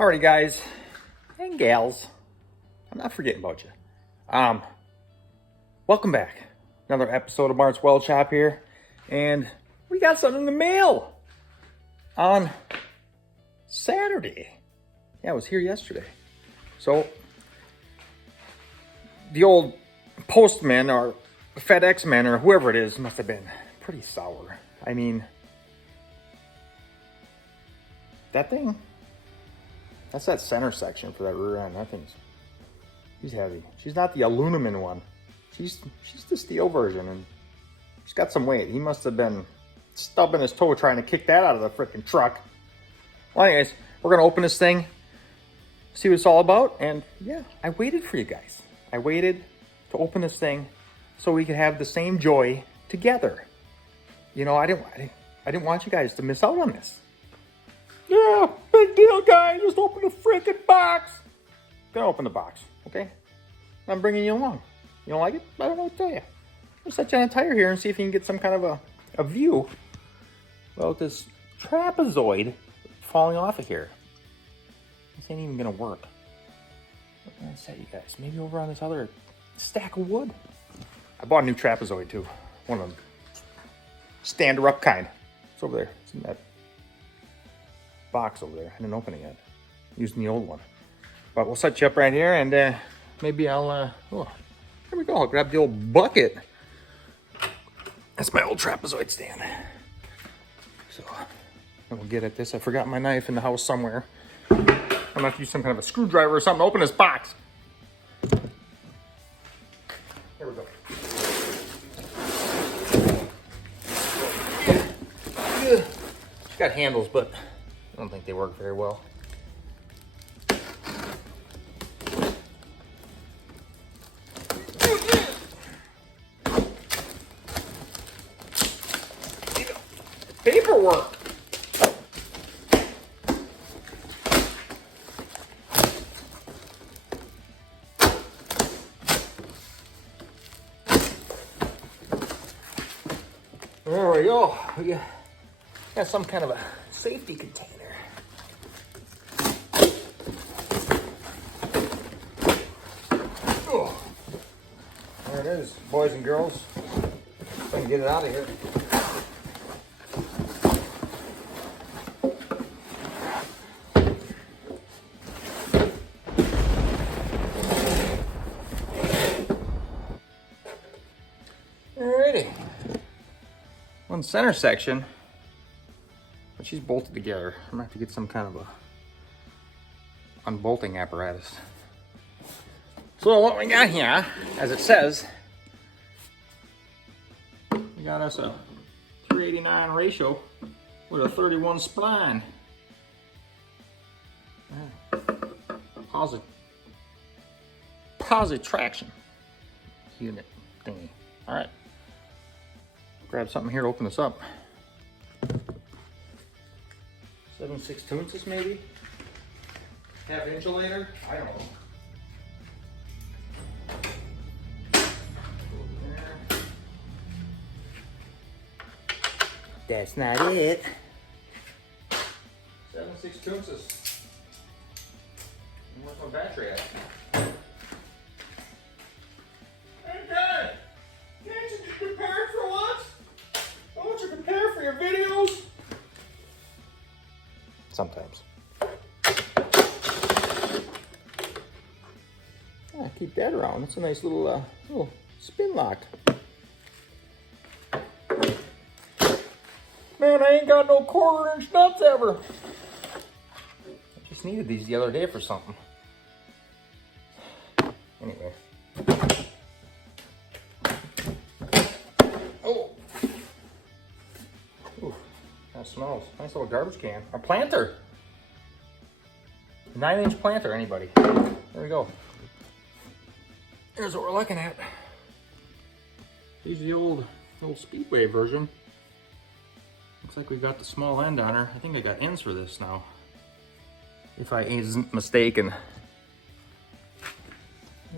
Alrighty, guys and gals, I'm not forgetting about you. Welcome back. Another episode of Mart's Weld Shop here, and we got something in the mail on Saturday. Yeah, I was here yesterday. So the old postman or FedEx man or whoever it is must have been pretty sour. I mean, that thing. That's that center section for that rear end. That thing's, she's heavy. She's not the aluminum one. She's the steel version, and she's got some weight. He must have been stubbing his toe trying to kick that out of the freaking truck. Well, anyways, we're gonna open this thing, see what it's all about, and yeah, I waited for you guys. I waited to open this thing so we could have the same joy together. You know, I didn't want you guys to miss out on this. Yeah, big deal, guys. Just open the freaking box. Gonna open the box, okay? I'm bringing you along. You don't like it? I don't know what to tell you. I'll set you on a tire here and see if you can get some kind of a view about this trapezoid falling off of here. This ain't even gonna work. I'm gonna set you guys. Maybe over on this other stack of wood. I bought a new trapezoid too. One of them. Stand her up kind. It's over there. It's in that box over there. I didn't open it yet. Using the old one. But we'll set you up right here, and maybe I'll oh, there we go. I'll grab the old bucket. That's my old trapezoid stand. So we'll get at this. I forgot my knife in the house somewhere. I'm gonna have to use some kind of a screwdriver or something to open this box. There we go. It's got handles, but I don't think they work very well. Paperwork. There we go. We got some kind of a safety container. Oh. There it is, boys and girls. If I can get it out of here. Alrighty. One center section, but she's bolted together. I'm gonna have to get some kind of a unbolting apparatus. So what we got here, as it says, we got us a 389 ratio with a 31 spline. Positive traction unit thingy. All right. Grab something here to open this up. 7/16 maybe? Half insulator? I don't know. That's not it. 7/16. Where's my battery at? Hey, Dad! Can't you get prepared for once? Why don't you prepare for your videos? Sometimes. Yeah, keep that around. It's a nice little spin lock. Man, I ain't got no 1/4-inch nuts ever. I just needed these the other day for something. Anyway. Oh. Ooh, that smells. Nice little garbage can. A planter. 9-inch planter, anybody. There we go. Here's what we're looking at. Here's the old Speedway version. Looks like we've got the small end on her. I think I got ends for this now, if I isn't mistaken.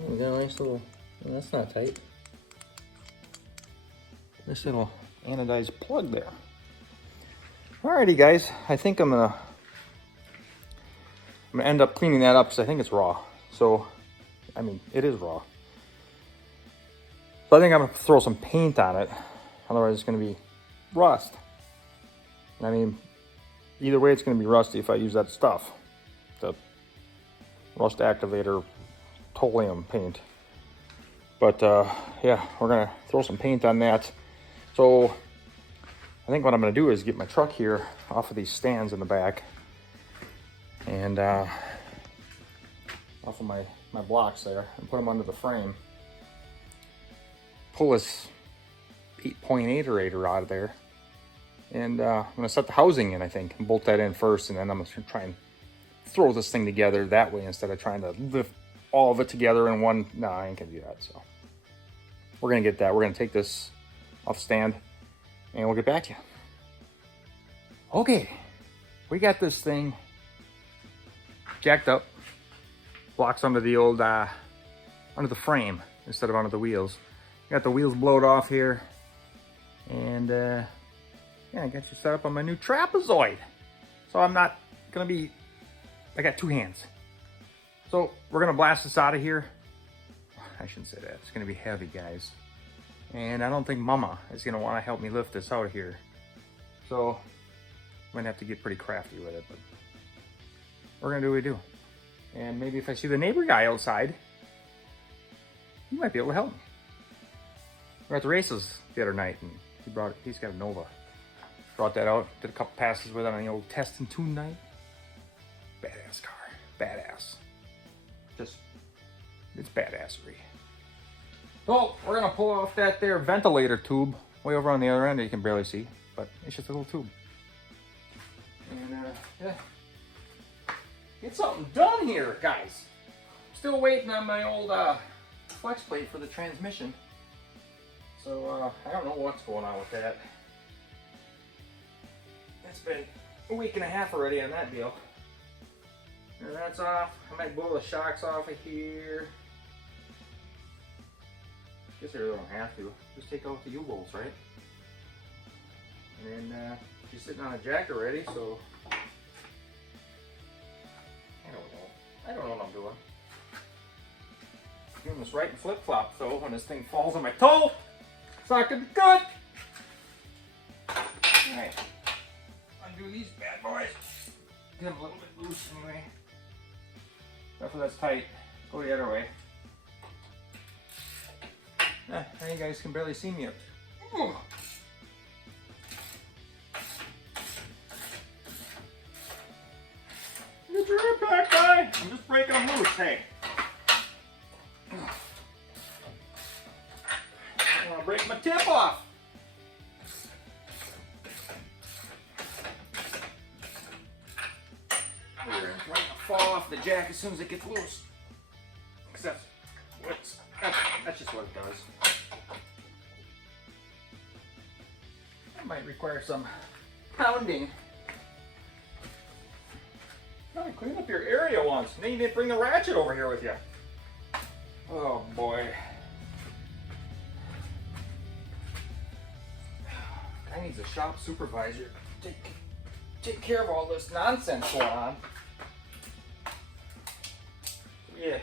We got a nice little, well, that's not tight. Nice little anodized plug there. Alrighty guys, I think I'm gonna I'm gonna end up cleaning that up because I think it's raw. So, I mean, it is raw. So I think I'm gonna throw some paint on it. Otherwise it's gonna be rust. I mean, either way it's gonna be rusty if I use that stuff. The rust activator Tolium paint. But yeah, we're gonna throw some paint on that. So I think what I'm gonna do is get my truck here off of these stands in the back and off of my blocks there and put them under the frame. Pull this 8.8-erator out of there. And I'm gonna set the housing in, I think, and bolt that in first, and then I'm gonna try and throw this thing together that way instead of trying to lift all of it together in one. No, I ain't gonna do that. So we're gonna get that. We're gonna take this off stand and we'll get back to you. Okay, we got this thing jacked up, blocks under the old, under the frame instead of under the wheels. Got the wheels blowed off here, and yeah, I got you set up on my new trapezoid. So I'm not gonna be, I got two hands. So we're gonna blast this out of here. I shouldn't say that, it's gonna be heavy, guys. And I don't think Mama is gonna wanna help me lift this out of here. So I'm gonna have to get pretty crafty with it, but we're gonna do what we do. And maybe if I see the neighbor guy outside, he might be able to help me. We were at the races the other night and he's got a Nova. Brought that out, did a couple passes with it on the old test and tune night. Badass car, badass. Just, it's badassery. So we're gonna pull off that there ventilator tube way over on the other end that you can barely see, but it's just a little tube. And yeah, get something done here, guys. Still waiting on my old flex plate for the transmission. So I don't know what's going on with that. It's been a week and a half already on that deal. And that's off. I might blow the shocks off of here. Guess I really don't have to. Just take out the U-bolts, right? And then she's sitting on a jack already, so I don't know what I'm doing. Doing this right and flip-flop, so when this thing falls on my toe, it's not gonna be good. Alright, undo these bad boys. Get them a little bit loose anyway. Except for that's tight. Go the other way. Now you guys can barely see me up. Ooh. Get your impact, guy! I'm just breaking them loose, hey. I want to break my tip off. We're going to fall off the jack as soon as it gets loose. Because that's just what it does. That might require some pounding. Gotta clean up your area once, and then you didn't bring the ratchet over here with you. Oh boy. Guy needs a shop supervisor to take care of all this nonsense going on. Yeah,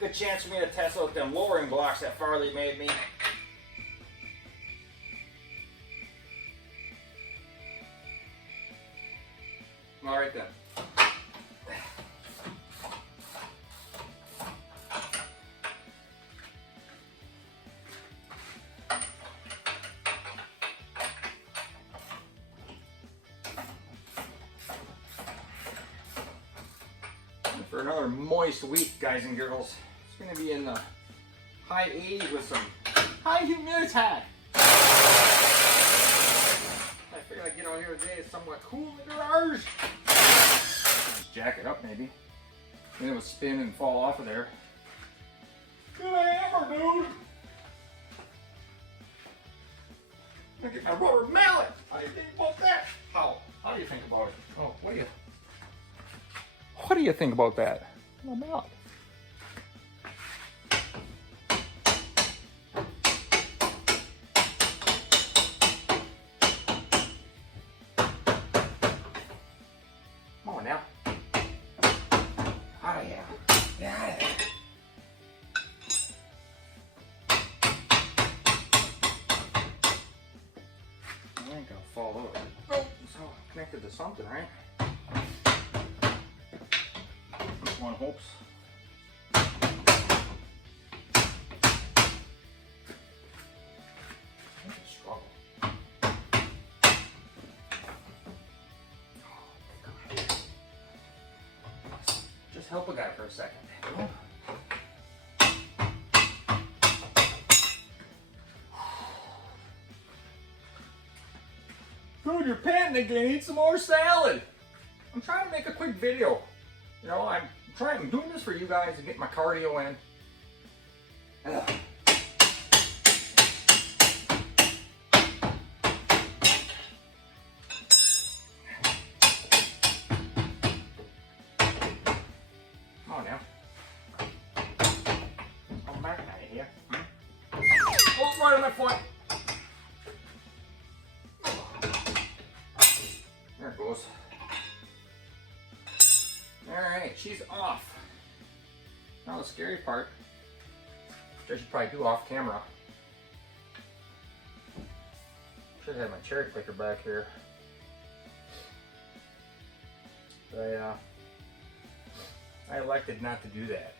good chance for me to test out them lowering blocks that Farley made me. All right then. For another moist week, guys and girls. It's going to be in the high 80s with some high humidity. I figured I'd get out here today. It's somewhat cool in the garage. Just jack it up maybe. Then it would spin and fall off of there. Good hammer, dude! I'm gonna get my rubber mallet. How do you think about that? How do you think about it? Oh, what do you think about that? A mallet. Come on now. connected to something, right? One hopes. That's a struggle. Just help a guy for a second. Dude, you're panting again. Eat some more salad. I'm trying to make a quick video. You know, I'm doing this for you guys to get my cardio in. Ugh. Come on now. Come back out of here. Oh, right on my foot. There it goes. Alright, she's off. Now the scary part, which I should probably do off camera. Should have my cherry picker back here. But I elected not to do that.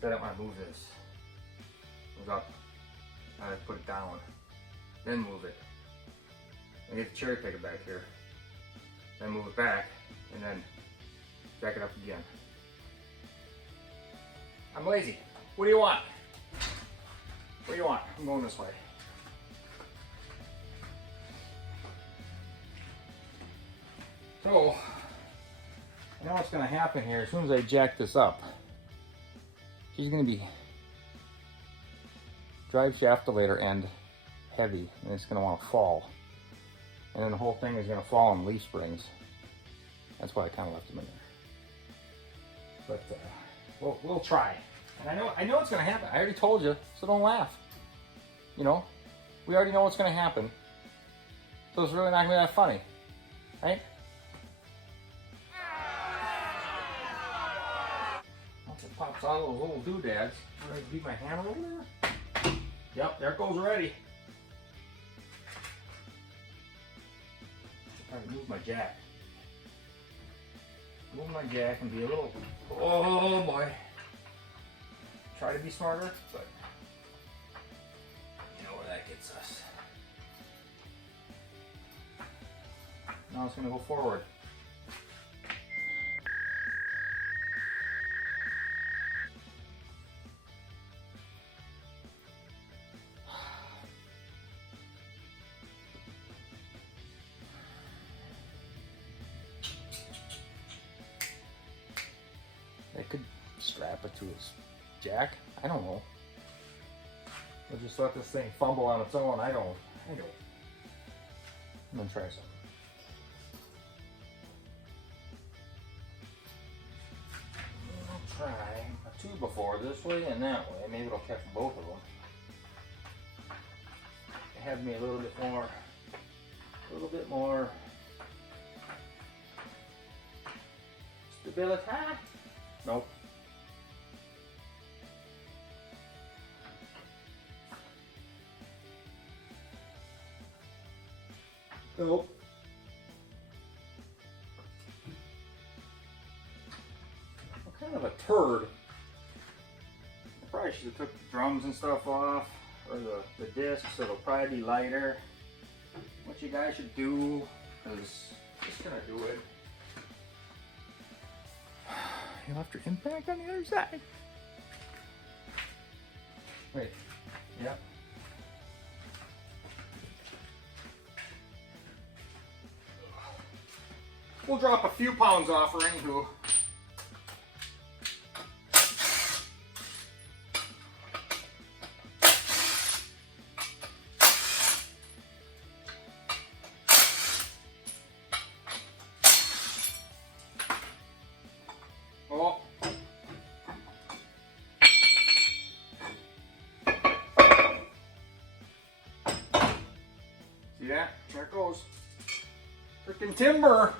So I don't want to move this. Move up. I have to put it down. Then move it. And get the cherry picker back here. Then move it back. And then back it up again. I'm lazy. What do you want? What do you want? I'm going this way. So, I know what's going to happen here. As soon as I jack this up, she's going to be drive shaft delator end heavy, and it's going to want to fall. And then the whole thing is going to fall on leaf springs. That's why I kind of left them in there. But we'll try. And I know what's going to happen. I already told you, so don't laugh. You know, we already know what's going to happen. So it's really not going to be that funny, right? Once it pops out of those little doodads, I'm going to beat my hammer over there. Yep, there it goes already. Trying to move my jack. Move my jack and be a little, oh boy. Try to be smarter, but you know where that gets us. Now it's going to go forward. I could strap it to his jack. I don't know. Or just let this thing fumble on its own. I don't. I'm gonna try something. I'll try a 2x4 this way and that way. Maybe it'll catch both of them. Have me a little bit more stability. Nope. Nope. I'm kind of a turd. I probably should have took the drums and stuff off, or the discs, so it'll probably be lighter. What you guys should do is just gonna do it. You left your impact on the other side. Wait. Yep. We'll drop a few pounds off or anywho. Oh. See that? There it goes. Freaking timber.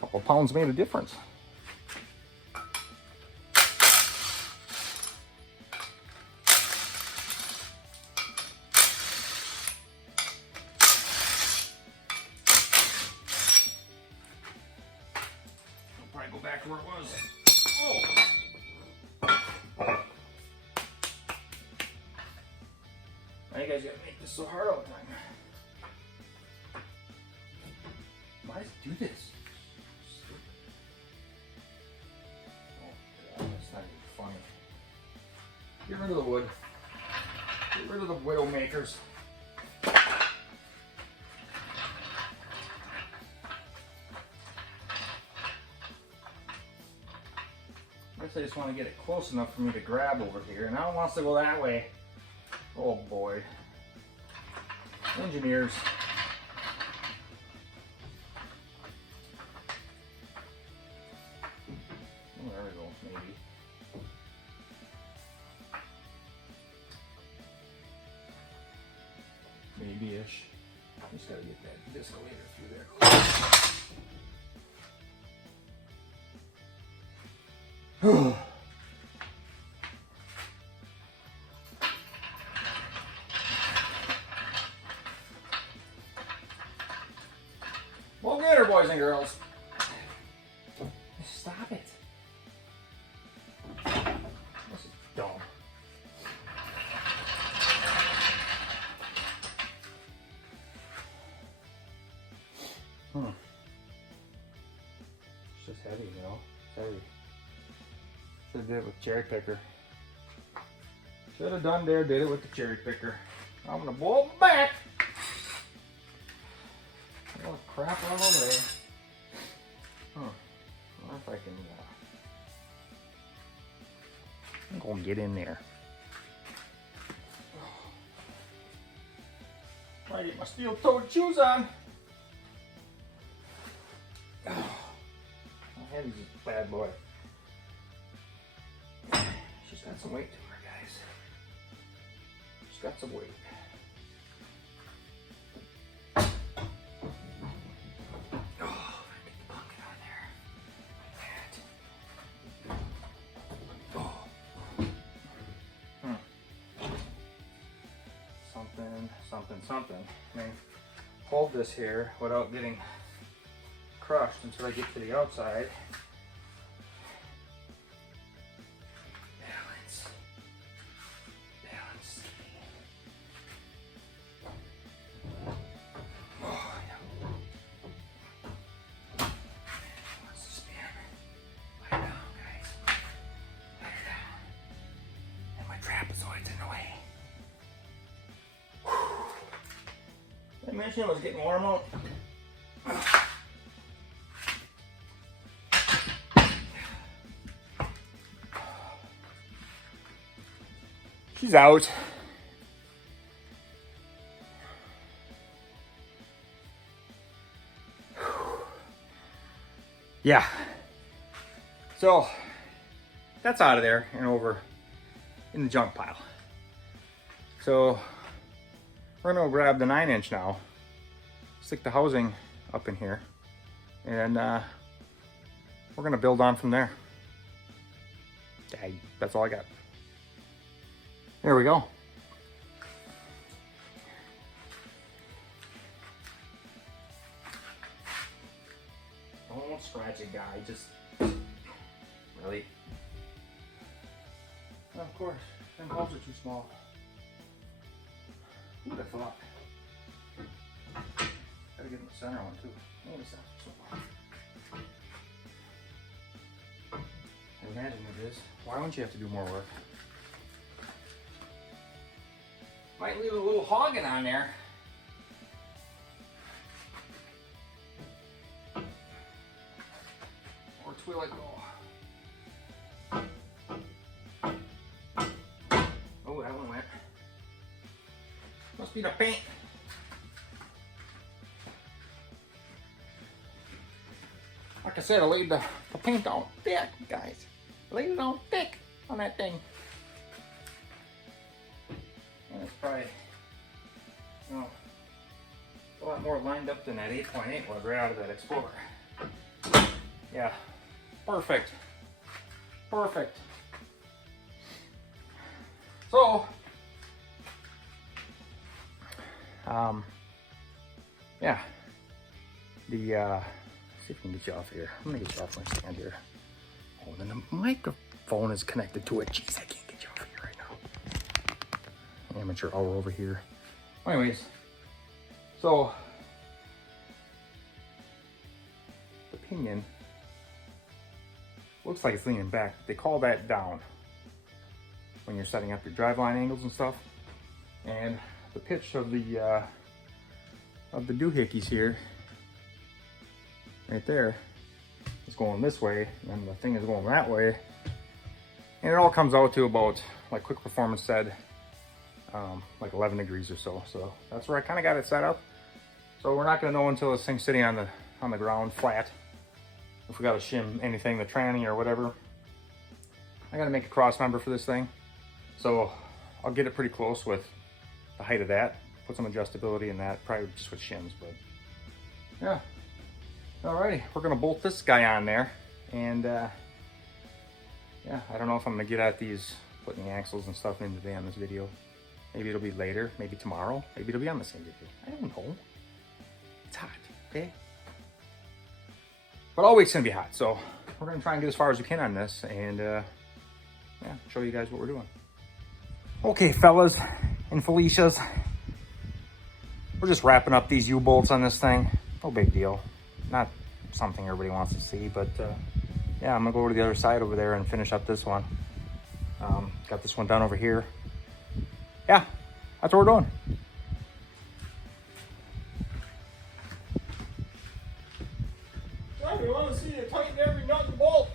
Couple pounds made a difference. gotta go back to where it was. Oh! Why you guys gotta make this so hard all the time? Why does it do this? Stupid. Oh God, that's not even funny. Get rid of the wood. Get rid of the widow makers. I guess I just want to get it close enough for me to grab over here. Now it wants to go that way. Oh boy. Engineers. Oh, there we go, maybe. Maybe-ish. Just gotta get that discolator through there. We'll get her, boys and girls. Stop it. This is dumb. It's just heavy, you know? It's heavy. Should have did it with cherry picker. Should have did it with the cherry picker. I'm gonna blow it back. All the crap out of the way. I wonder if I can. I'm gonna get in there. I get my steel-toed shoes on. How heavy is this bad boy? She's got some weight to her, guys. She's got some weight. Oh, get the bucket on there. Something. I mean, hold this here without getting crushed until I get to the outside. Trapezoids in the way. Did I mention it was getting warm out? She's out. Yeah. So that's out of there and over in the junk pile. So we're gonna grab the 9-inch now, stick the housing up in here, and we're gonna build on from there. That's all I got. There we go. Don't scratch it, guy. Just really. Oh, of course, them holes are too small. Who would have thought? Gotta get in the center one too. Maybe it's not so long. I imagine it is. Why wouldn't you have to do more work? Might leave a little hogging on there. Or twill it. Oh, that one went. Must be the paint. Like I said, I laid the paint on thick, guys. I laid it on thick on that thing. And it's probably, you know, a lot more lined up than that 8.8 was right out of that Explorer. Yeah, perfect. Perfect. So, yeah, the See if we can get you off here. I'm gonna get you off my stand here. Oh, then the microphone is connected to it. Jeez, I can't get you off here right now. Amateur hour over here. Anyways, so the pinion looks like it's leaning back. They call that down when you're setting up your driveline angles and stuff. And the pitch of the doohickeys here, right there, is going this way, and the thing is going that way. And it all comes out to about, like Quick Performance said, like 11 degrees or so. So that's where I kind of got it set up. So we're not gonna know until this thing's sitting on the ground flat if we gotta shim anything, the tranny or whatever. I gotta make a cross member for this thing. So I'll get it pretty close with the height of that, put some adjustability in that, probably just with shims, but yeah. Alrighty, we're gonna bolt this guy on there, and yeah, I don't know if I'm gonna get at these, putting the axles and stuff in today on this video. Maybe it'll be later, maybe tomorrow, maybe it'll be on the same video. I don't know. It's hot, okay? But always gonna be hot, so we're gonna try and get as far as we can on this, and yeah, show you guys what we're doing. Okay, fellas and Felicias, we're just wrapping up these U-bolts on this thing. No big deal. Not something everybody wants to see, but yeah, I'm gonna go over to the other side over there and finish up this one. Got this one done over here. Yeah, that's what we're doing. Well, we want to see you tighten every nut and bolt.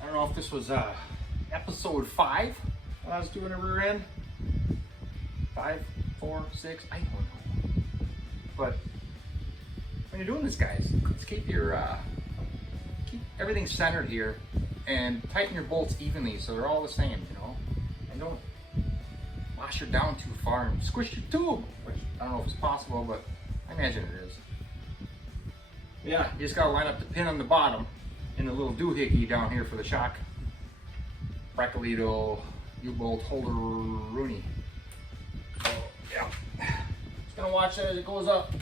I don't know if this was episode 5 when I was doing a rear end. 5, 4, 6, I don't know. But when you're doing this, guys, let's keep your keep everything centered here and tighten your bolts evenly so they're all the same, you know. And don't wash her down too far and squish your tube, which I don't know if it's possible, but I imagine it is. Yeah, you just gotta line up the pin on the bottom and the little doohickey down here for the shock Braccolito U-bolt holder Rooney. So yeah, just gonna watch that as it goes up.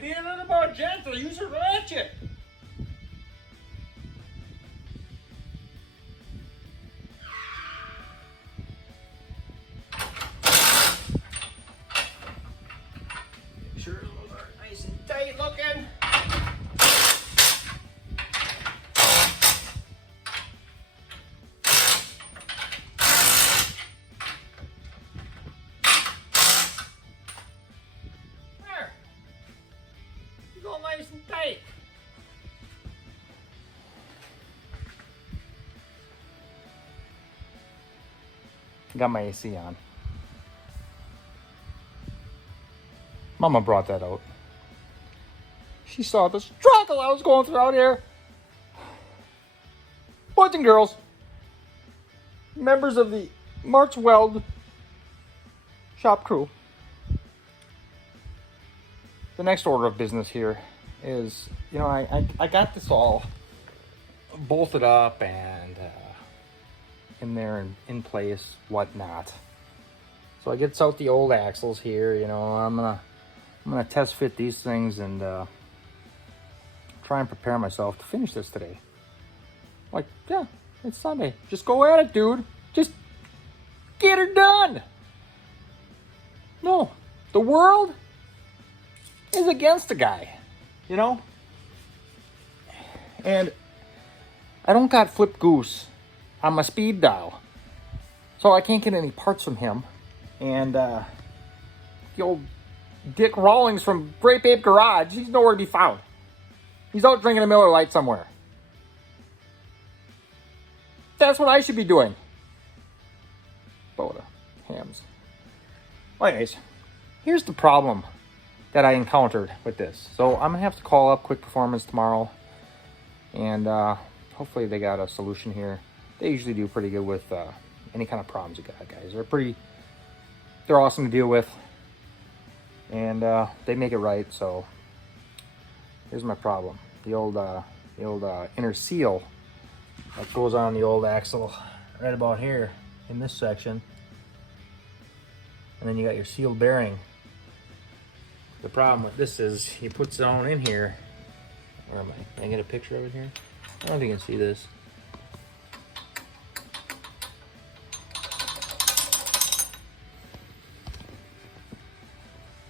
Be a little more gentle, use a ratchet. Make sure those are nice and tight looking. Nice and tight. Got my AC on. Mama brought that out. She saw the struggle I was going through out here. Boys and girls, members of the M'sWS shop crew. The next order of business here is, you know, I got this all bolted up and in there and in place, whatnot. So I gets out the old axles here. You know, I'm gonna test fit these things and try and prepare myself to finish this today. Like, yeah, it's Sunday. Just go at it, dude. Just get her done. No, the world is against the guy, you know? And I don't got Flip Goose on my speed dial, so I can't get any parts from him. And the old Dick Rawlings from Grape Ape Garage, he's nowhere to be found. He's out drinking a Miller Lite somewhere. That's what I should be doing. Boda. Hams. Well, anyways, here's the problem that I encountered with this. So I'm gonna have to call up Quick Performance tomorrow, and hopefully they got a solution here. They usually do pretty good with any kind of problems you got, guys. They're they're awesome to deal with, and they make it right. So here's my problem: the old inner seal that goes on the old axle right about here in this section, and then you got your sealed bearing. The problem with this is he puts it on in here. Where am I? Can I get a picture of it here? I don't think you can see this.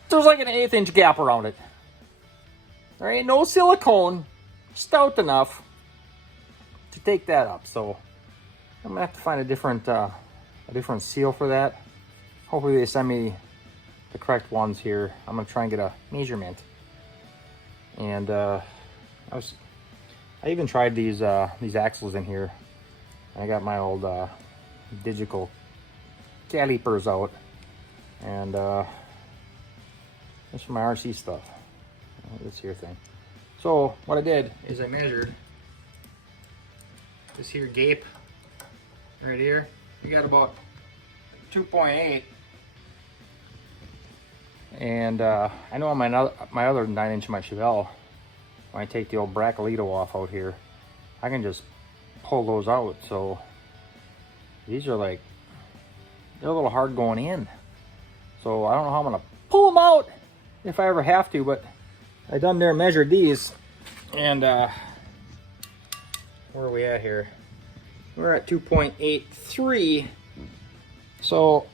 There's like an 1/8 inch gap around it. There ain't no silicone stout enough to take that up. So I'm gonna have to find a different seal for that. Hopefully they send me the correct ones here. I'm gonna try and get a measurement. And I even tried these axles in here. I got my old digital calipers out, and this is my RC stuff. This here thing. So what I did is I measured this here gape right here. You got about 2.8. And I know on my other 9-inch of my Chevelle, when I take the old Braccolito off out here, I can just pull those out. So these are like, they're a little hard going in. So I don't know how I'm gonna pull them out if I ever have to, but I done there measured these, and where are we at here? We're at 2.83. So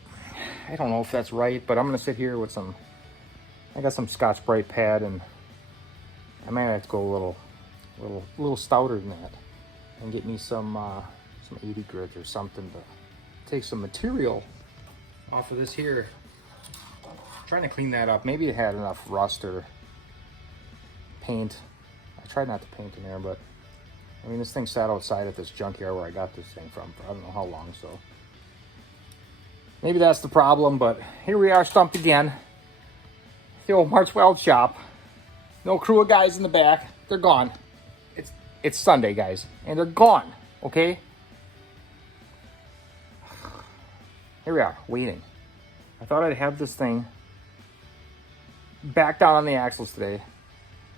I don't know if that's right, but I'm gonna sit here with some, I got some Scotch-Brite pad, and I might have to go a little stouter than that and get me some 80 grit or something to take some material off of this here. I'm trying to clean that up. Maybe it had enough rust or paint. I tried not to paint in there, but I mean, this thing sat outside at this junkyard where I got this thing from for I don't know how long, so maybe that's the problem. But here we are, stumped again. The old M'sWS shop. No crew of guys in the back. They're gone. It's Sunday, guys, and they're gone. Okay. Here we are, waiting. I thought I'd have this thing back down on the axles today.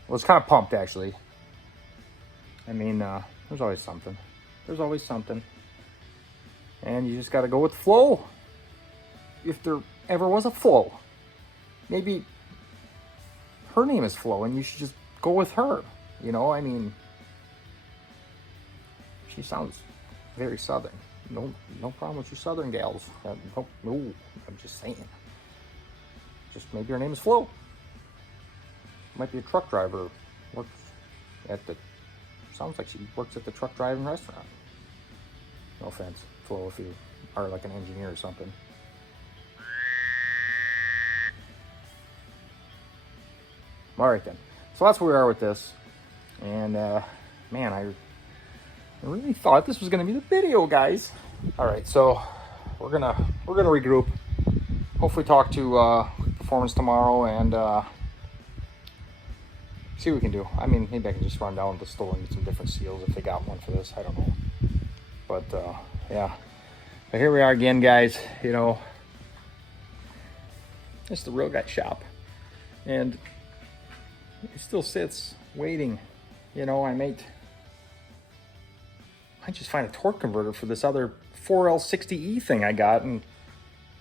I was kind of pumped, actually. I mean, there's always something. There's always something. And you just got to go with the flow. If there ever was a Flo. Maybe her name is Flo, and you should just go with her. You know, I mean, she sounds very Southern. No problem with you Southern gals. No, I'm just saying. Just maybe her name is Flo. Might be a truck driver. Works at the. Sounds like she works at the truck driving restaurant. No offense, Flo, if you are like an engineer or something. All right then. So that's where we are with this. And man, I really thought this was gonna be the video, guys. All right, so we're gonna regroup. Hopefully talk to Performance tomorrow and see what we can do. I mean, maybe I can just run down to the store and get some different seals if they got one for this. I don't know. But yeah. But here we are again, guys. You know, it's the real guy shop, and it still sits waiting. You know, I might just find a torque converter for this other 4L60E thing I got, and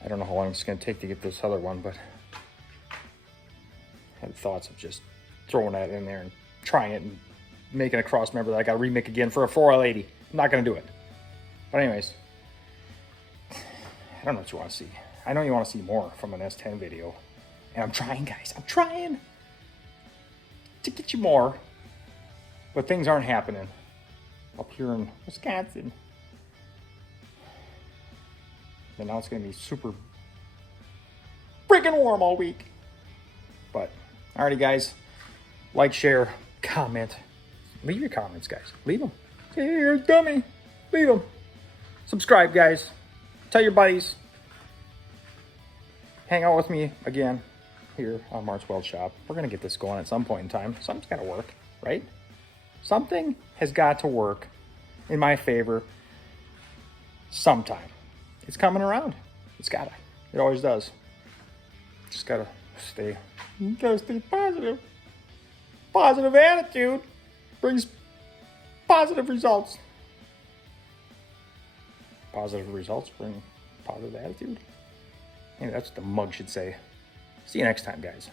I don't know how long it's going to take to get this other one, but I had thoughts of just throwing that in there and trying it and making a cross member that I got to remake again for a 4L80. I'm not going to do it. But anyways, I don't know what you want to see. I know you want to see more from an S10 video, and I'm trying, guys. I'm trying to get you more, but things aren't happening up here in Wisconsin. And now it's going to be super freaking warm all week. But alrighty, guys, like, share, comment. Leave your comments, guys. Leave them. Say, hey, you're a dummy. Leave them. Subscribe, guys. Tell your buddies. Hang out with me again here on M'sWS Shop. We're going to get this going at some point in time. Something's got to work, right? Something has got to work in my favor sometime. It's coming around. It's got to. It always does. Just gotta stay positive. Positive attitude brings positive results. Positive results bring positive attitude. Maybe that's what the mug should say. See you next time, guys.